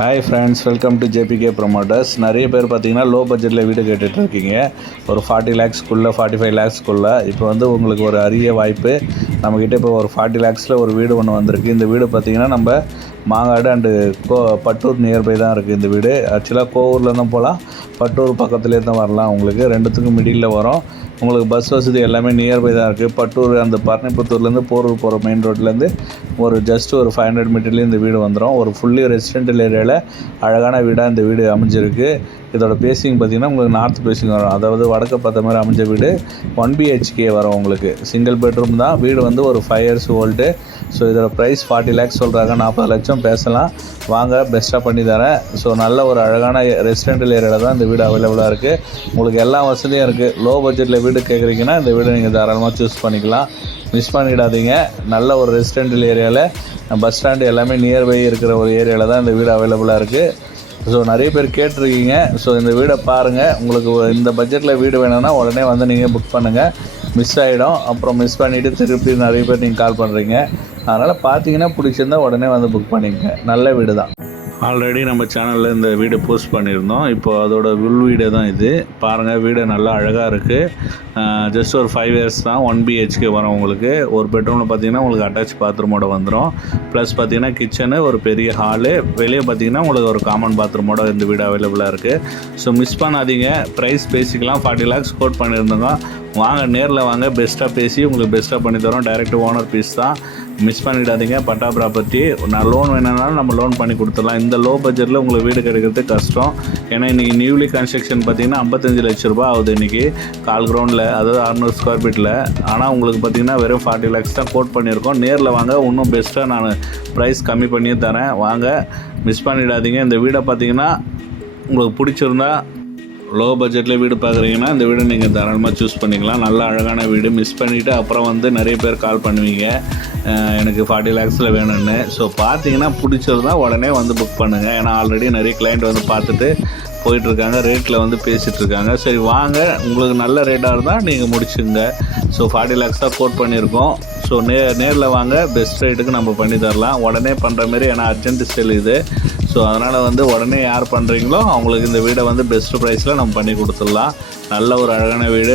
Hi friends, welcome to JBK promoters. நிறைய பேர் பார்த்தீங்கன்னா லோ பட்ஜெட்டில் வீடு கேட்டுட்ருக்கீங்க. ஒரு 40 லேக்ஸ்க்குள்ளே 45 லேக்ஸ்க்குள்ளே. இப்போ வந்து உங்களுக்கு ஒரு அரிய வாய்ப்பு. நம்மக்கிட்ட இப்போ ஒரு 40 லேக்ஸில் ஒரு வீடு ஒன்று வந்திருக்கு. இந்த வீடு பார்த்திங்கன்னா நம்ம மாங்காடு அண்டு பட்டூர் நியர்பை தான் இருக்குது. இந்த வீடு ஆக்சுவலாக கோவூரில் தான் போகலாம், பட்டூர் பக்கத்துலேயே தான் வரலாம். உங்களுக்கு ரெண்டுத்துக்கும் மிடில் வரும். உங்களுக்கு பஸ் வசதி எல்லாமே நியர்பை தான் இருக்குது. பட்டூர் அந்த பரணிப்புத்தூர்லேருந்து போரூர் போகிற மெயின் ரோட்லேருந்து ஒரு ஜஸ்ட் ஒரு 500 மீட்டர்லேயே இந்த வீடு வந்துடும். ஒரு ஃபுல்லி ரெசிடென்டல் ஏரியாவில் அழகான வீடாக இந்த வீடு அமைஞ்சிருக்கு. இதோட பேசிங் பார்த்திங்கன்னா உங்களுக்கு நார்த் பேசிங் வரும், அதாவது வடக்கு பார்த்த மாதிரி அமைஞ்ச வீடு. 1 BHK வரும். உங்களுக்கு சிங்கிள் பெட்ரூம் தான். வீடு வந்து ஒரு 5 years ஓல்டு. ஸோ இதோட ப்ரைஸ் 40 லேக்ஸ் சொல்கிறாங்க. 40 லட்சம் பேசலாம், வாங்க பெஸ்ட்டாக பண்ணி தரேன். ஸோ நல்ல ஒரு அழகான ரெசிடென்டல் ஏரியாவில் தான் இந்த வீடு அவைலபிளாக இருக்குது. உங்களுக்கு எல்லா வசதியும் இருக்குது. லோ பட்ஜெட்டில் வீடு கேட்குறீங்கன்னா இந்த வீடு நீங்கள் தாராளமாக சூஸ் பண்ணிக்கலாம். மிஸ் பண்ணிடாதீங்க. நல்ல ஒரு ரெசிடென்டல் ஏரியாவில், பஸ் ஸ்டாண்டு எல்லாமே நியர்பை இருக்கிற ஒரு ஏரியாவில் தான் இந்த வீடு அவைலபிளாக இருக்குது. ஸோ நிறைய பேர் கேட்டிருக்கீங்க. ஸோ இந்த வீடை பாருங்கள். உங்களுக்கு இந்த பட்ஜெட்டில் வீடு வேணும்னா உடனே வந்து நீங்கள் புக் பண்ணுங்கள். மிஸ் ஆகிடும். அப்புறம் மிஸ் பண்ணிவிட்டு திருப்பி நிறைய பேர் நீங்கள் கால் பண்ணுறீங்க. அதனால் பார்த்தீங்கன்னா பிடிச்சிருந்தா உடனே வந்து புக் பண்ணிக்கங்க. நல்ல வீடு தான். ஆல்ரெடி நம்ம சேனலில் இந்த வீடு போஸ்ட் பண்ணியிருந்தோம். இப்போ அதோட உள் வீடு தான் இது. பாருங்கள், வீடு நல்லா அழகாக இருக்குது. ஜஸ்ட் ஒரு 5 years தான். 1 BHK வரும். உங்களுக்கு ஒரு பெட்ரூமில் பார்த்தீங்கன்னா உங்களுக்கு அட்டாச் பாத்ரூமோட வந்துடும். ப்ளஸ் பார்த்தீங்கன்னா கிச்சனு, ஒரு பெரிய ஹாலு, வெளியே பார்த்தீங்கன்னா உங்களுக்கு ஒரு காமன் பாத்ரூமோட இந்த வீடு அவைலபிளாக இருக்குது. ஸோ மிஸ் பண்ணாதீங்க. ப்ரைஸ் பேசிக்கலாம். 40 lakhs கோட் பண்ணியிருந்தோங்க. வாங்க, நேரில் வாங்க, பெஸ்ட்டாக பேசி உங்களுக்கு பெஸ்ட்டாக பண்ணி தரோம். டைரக்ட் ஓனர் பீஸ் தான். மிஸ் பண்ணிடாதீங்க. பட்டா ப்ராப்பர்ட்டி. நான் லோன் வேணும்னாலும் நம்ம லோன் பண்ணி கொடுத்துடலாம். இந்த லோ பட்ஜெட்டில் உங்களுக்கு வீடு கிடைக்கிறது கஷ்டம். ஏன்னா இன்றைக்கி நியூலி கன்ஸ்ட்ரக்ஷன் பார்த்தீங்கன்னா 55 லட்ச ரூபா ஆகுது இன்றைக்கி கால் கிரவுண்டில், அதாவது 600 ஸ்கொயர் ஃபீட்டில். ஆனால் உங்களுக்கு பார்த்திங்கன்னா வெறும் 40 lakhs தான் கோட் பண்ணியிருக்கோம். நேரில் வாங்க, இன்னும் பெஸ்ட்டாக நான் ப்ரைஸ் கம்மி பண்ணியே தரேன். வாங்க, மிஸ் பண்ணிடாதீங்க. இந்த வீடை பார்த்திங்கன்னா உங்களுக்கு பிடிச்சிருந்தா, லோ பட்ஜெட்டில் வீடு பார்க்குறீங்கன்னா இந்த வீடு நீங்கள் தாராளமாக சூஸ் பண்ணிக்கலாம். நல்ல அழகான வீடு. மிஸ் பண்ணிவிட்டு அப்புறம் வந்து நிறைய பேர் கால் பண்ணுவீங்க, எனக்கு 40 lakhsல வேணும்னு. ஸோ பார்த்தீங்கன்னா பிடிச்சிருந்தா உடனே வந்து புக் பண்ணுங்கள். ஏன்னா ஆல்ரெடி நிறைய கிளைண்ட் வந்து பார்த்துட்டு போயிட்டுருக்காங்க, ரேட்டில் வந்து பேசிகிட்ருக்காங்க. சரி வாங்க, உங்களுக்கு நல்ல ரேட்டாக இருந்தால் நீங்கள் முடிச்சுங்க. ஸோ 40 lakhs தான் கோட் பண்ணியிருக்கோம். ஸோ நேரில் வாங்க, பெஸ்ட் ரேட்டுக்கு நம்ம பண்ணி தரலாம். உடனே பண்ணுற மாரி, ஏன்னா அர்ஜென்ட் சேல் இது. ஸோ அதனால் வந்து உடனே யார் பண்ணுறீங்களோ அவங்களுக்கு இந்த வீடை வந்து பெஸ்ட் ப்ரைஸில் நம்ம பண்ணி கொடுத்துடலாம். நல்ல ஒரு அழகான வீடு.